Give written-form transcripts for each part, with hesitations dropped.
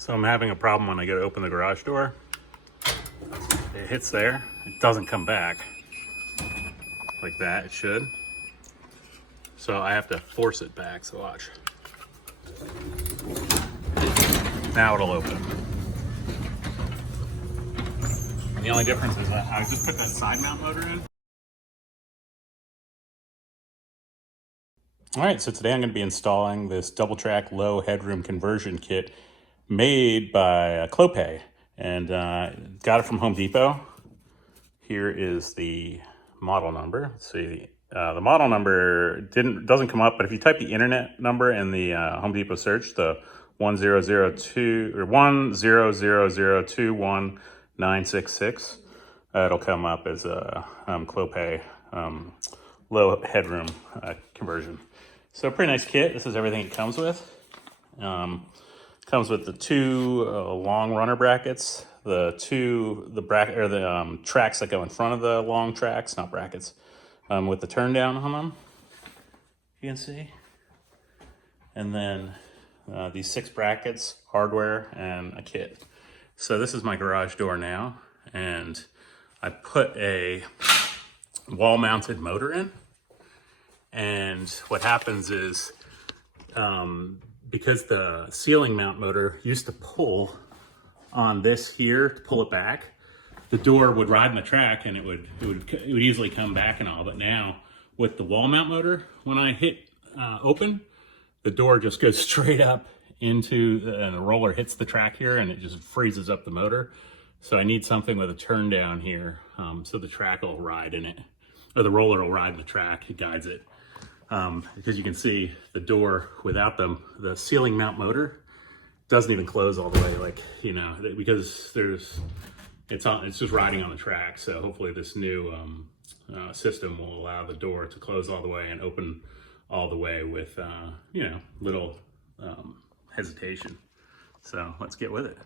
So I'm having a problem when I go to open the garage door. It hits there, it doesn't come back like that, it should. So I have to force it back, so watch. Now it'll open. And the only difference is that I just put that side mount motor in. All right, so today I'm going to be installing this double track low headroom conversion kit made by Clopay, and got it from Home Depot. Here is the model number. Let's see, the model number doesn't come up, but if you type the internet number in the Home Depot search, the 1002 or 100021966, it'll come up as a Clopay low headroom conversion. So pretty nice kit. This is everything it comes with. Comes with the two long runner brackets, the tracks that go in front of the long tracks, not brackets, with the turn down on them, you can see. And then these 6 brackets, hardware, and a kit. So this is my garage door now, and I put a wall mounted motor in. And what happens is, because the ceiling mount motor used to pull on this here to pull it back, the door would ride in the track and it would easily come back and all. But now with the wall mount motor, when I hit open, the door just goes straight up into and the roller hits the track here and it just freezes up the motor. So I need something with a turn down here, so the track will ride in it, or the roller will ride in the track. It guides it. Because you can see the door without the ceiling mount motor doesn't even close all the way, like, you know, because it's just riding on the track. So hopefully this new system will allow the door to close all the way and open all the way with, you know, little hesitation. So let's get with it.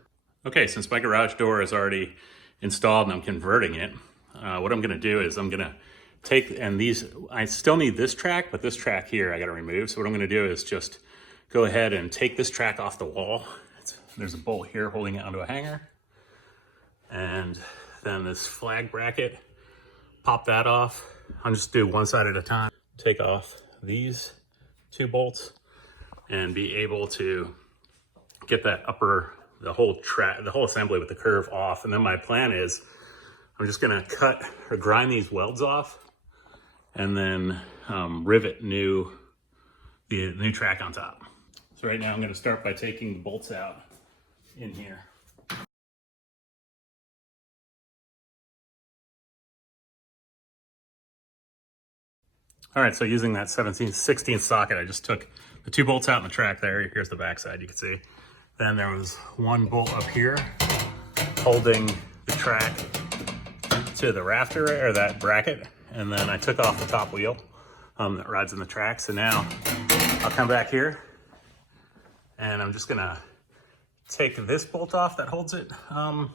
Okay, since my garage door is already installed and I'm converting it, what I'm gonna do is I'm gonna I still need this track, but this track here I got to remove. So what I'm going to do is just go ahead and take this track off the wall. There's a bolt here holding it onto a hanger. And then this flag bracket, pop that off. I'll just do one side at a time. Take off these 2 bolts and be able to get that the whole assembly with the curve off. And then my plan is I'm just going to cut or grind these welds off and then rivet the new track on top. So right now I'm going to start by taking the bolts out in here. All right, so using that 16th socket, I just took the 2 bolts out in the track there. Here's the back side, you can see. Then there was 1 bolt up here holding the track to the rafter, or that bracket. And then I took off the top wheel that rides in the track. So now I'll come back here and I'm just gonna take this bolt off that holds it to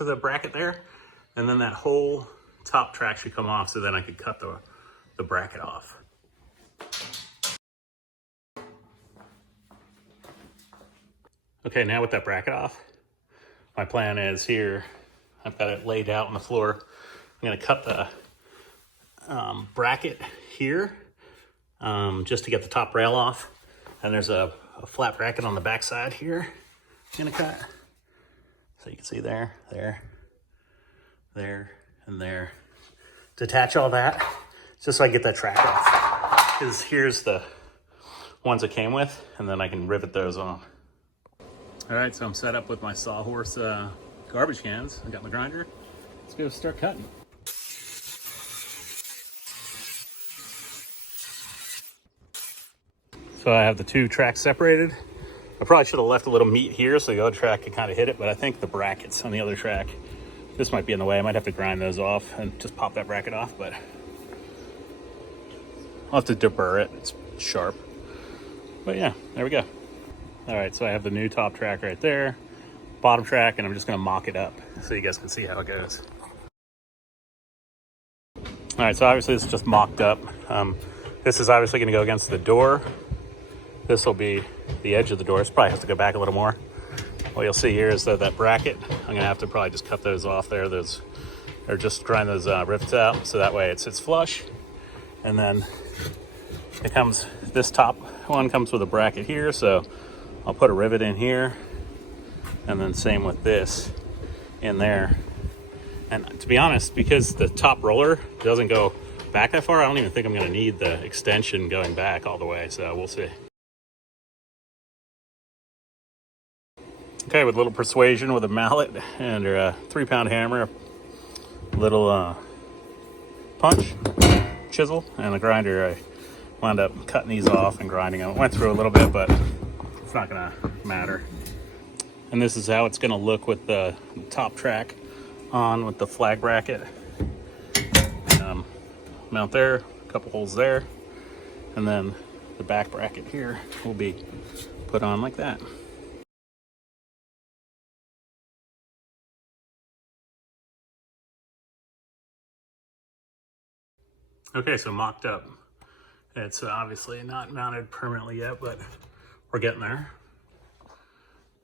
the bracket there. And then that whole top track should come off, so then I could cut the bracket off. Okay, now with that bracket off, my plan is here, I've got it laid out on the floor. I'm gonna cut the bracket here just to get the top rail off. And there's a flat bracket on the back side here I'm gonna cut. So you can see there, and there. Detach all that just so I can get that track off. Because here's the ones it came with, and then I can rivet those on. All right, so I'm set up with my sawhorse garbage cans. I got my grinder. Let's go start cutting. So I have the 2 tracks separated. I probably should have left a little meat here so the other track could kind of hit it, but I think the brackets on the other track, this might be in the way. I might have to grind those off and just pop that bracket off, but I'll have to deburr it. It's sharp. But yeah, there we go. All right, so I have the new top track right there, bottom track, and I'm just gonna mock it up so you guys can see how it goes. All right, so obviously this is just mocked up. This is obviously gonna go against the door. This will be the edge of the door. This probably has to go back a little more. what you'll see here is that bracket, I'm gonna have to probably just cut those off there. Or just grind those rivets out so that way it sits flush. And then it comes, this top one comes with a bracket here, so I'll put a rivet in here, and then same with this in there. And to be honest, because the top roller doesn't go back that far, I don't even think I'm gonna need the extension going back all the way, so we'll see. Okay, with a little persuasion with a mallet and a 3-pound hammer, little punch, chisel, and a grinder, I wound up cutting these off and grinding them. Went through a little bit, but it's not gonna matter. And this is how it's gonna look with the top track on with the flag bracket. Mount there, a couple holes there, and then the back bracket here will be put on like that. Okay, so mocked up. It's obviously not mounted permanently yet, but we're getting there.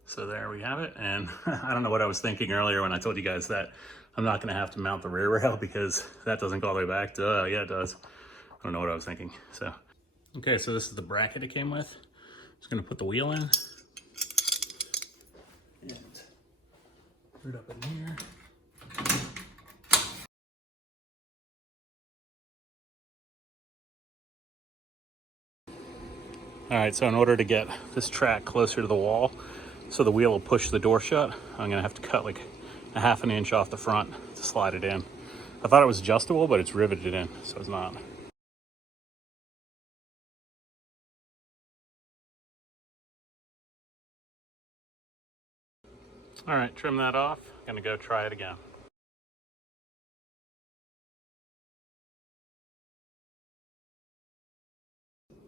So there we have it. And I don't know what I was thinking earlier when I told you guys that I'm not gonna have to mount the rear rail because that doesn't go all the way back. Duh, yeah, it does. I don't know what I was thinking, so. Okay, so this is the bracket it came with. Just gonna put the wheel in. And put it up in here. All right, so in order to get this track closer to the wall, so the wheel will push the door shut, I'm gonna have to cut like a 1/2 inch off the front to slide it in. I thought it was adjustable, but it's riveted in, so it's not. All right, trim that off. Gonna go try it again.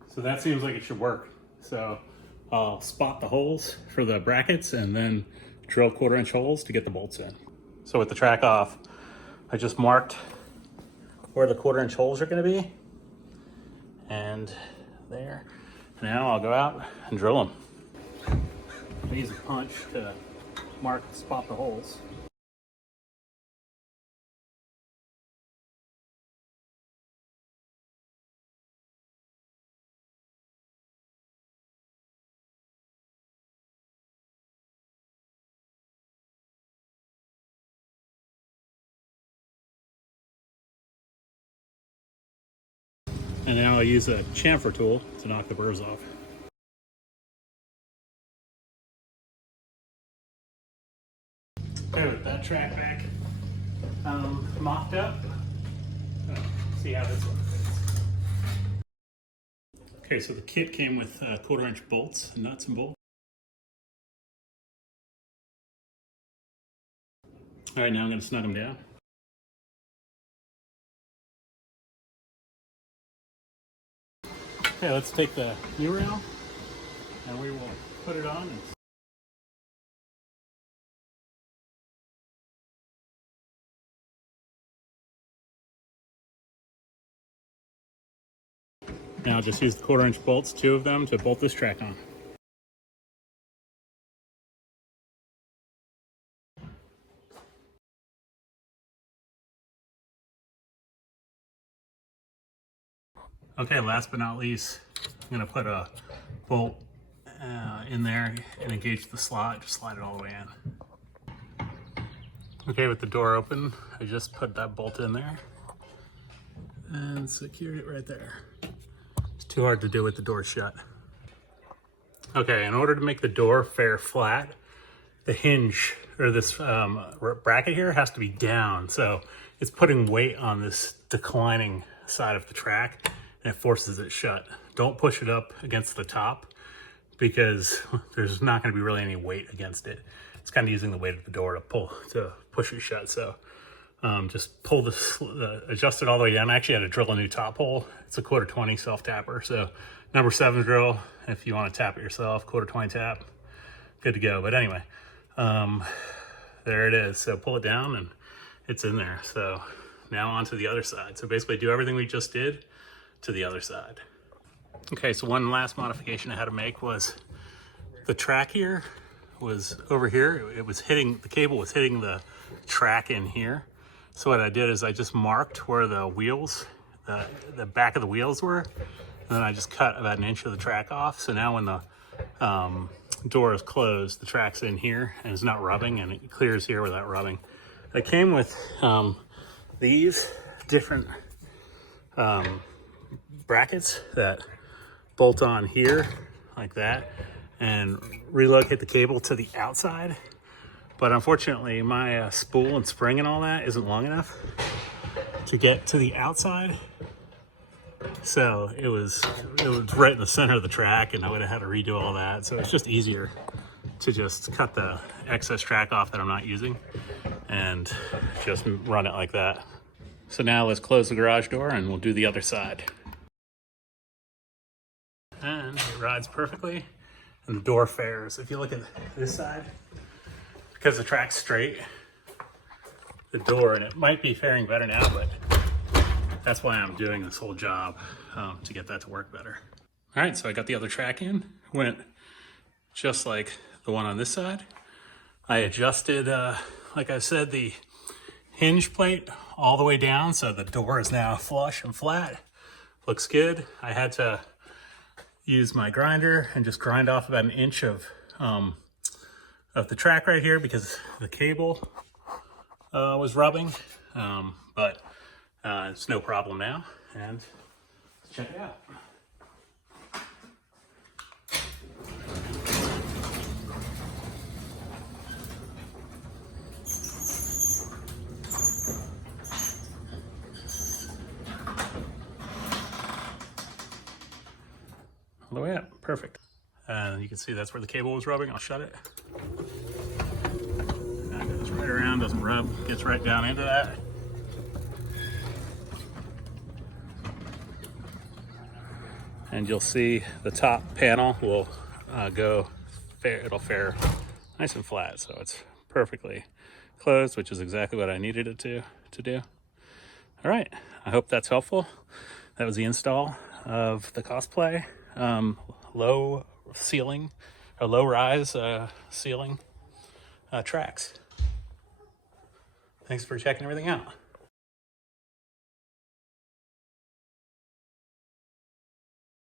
So that seems like it should work. So I'll spot the holes for the brackets and then drill 1/4 inch holes to get the bolts in. So with the track off, I just marked where the 1/4 inch holes are gonna be. And there. Now I'll go out and drill them. I use a punch to spot the holes. And now I'll use a chamfer tool to knock the burrs off. Okay, with that track back mocked up, see how this one fits. Okay, so the kit came with 1/4 inch bolts, nuts and bolts. All right, now I'm going to snug them down. Okay, let's take the new rail and we will put it on. Now just use the 1/4 inch bolts, 2 of them, to bolt this track on. Okay, last but not least, I'm gonna put a bolt in there and engage the slot, just slide it all the way in. Okay, with the door open, I just put that bolt in there and secured it right there. It's too hard to do with the door shut. Okay, in order to make the door fair flat, the hinge or this bracket here has to be down. So it's putting weight on this declining side of the track and it forces it shut. Don't push it up against the top because there's not going to be really any weight against it. It's kind of using the weight of the door to push it shut. So just pull this, adjust it all the way down. I actually had to drill a new top hole. It's a 1/4 self tapper. So number 7 drill, if you want to tap it yourself, 1/4 tap, good to go. But anyway, there it is. So pull it down and it's in there. So now onto the other side. So basically do everything we just did to the other side. Okay, so one last modification I had to make was the track here was over here. It was hitting, the cable was hitting the track in here. So what I did is I just marked where the wheels, the back of the wheels were, and then I just cut about 1 inch of the track off. So now when the door is closed, the track's in here and it's not rubbing, and it clears here without rubbing. I came with these different brackets that bolt on here like that and relocate the cable to the outside. But unfortunately, my spool and spring and all that isn't long enough to get to the outside. So it was right in the center of the track, and I would have had to redo all that. So it's just easier to just cut the excess track off that I'm not using and just run it like that. So now let's close the garage door and we'll do the other side. And it rides perfectly, and the door fares. If you look at this side, because the track's straight, the door, and it might be faring better now, but that's why I'm doing this whole job, to get that to work better. All right, so I got the other track in, went just like the one on this side. I adjusted, like I said, the hinge plate all the way down, so the door is now flush and flat. Looks good. I had to use my grinder and just grind off about 1 inch of the track right here because the cable was rubbing, but it's no problem now. And let's check it out. All the way up, perfect. And you can see that's where the cable was rubbing. I'll shut it. That goes right around, doesn't rub, gets right down into that. And you'll see the top panel will it'll fare nice and flat, so it's perfectly closed, which is exactly what I needed it to do. All right, I hope that's helpful. That was the install of the Clopay low ceiling or low rise ceiling tracks. Thanks for checking everything out.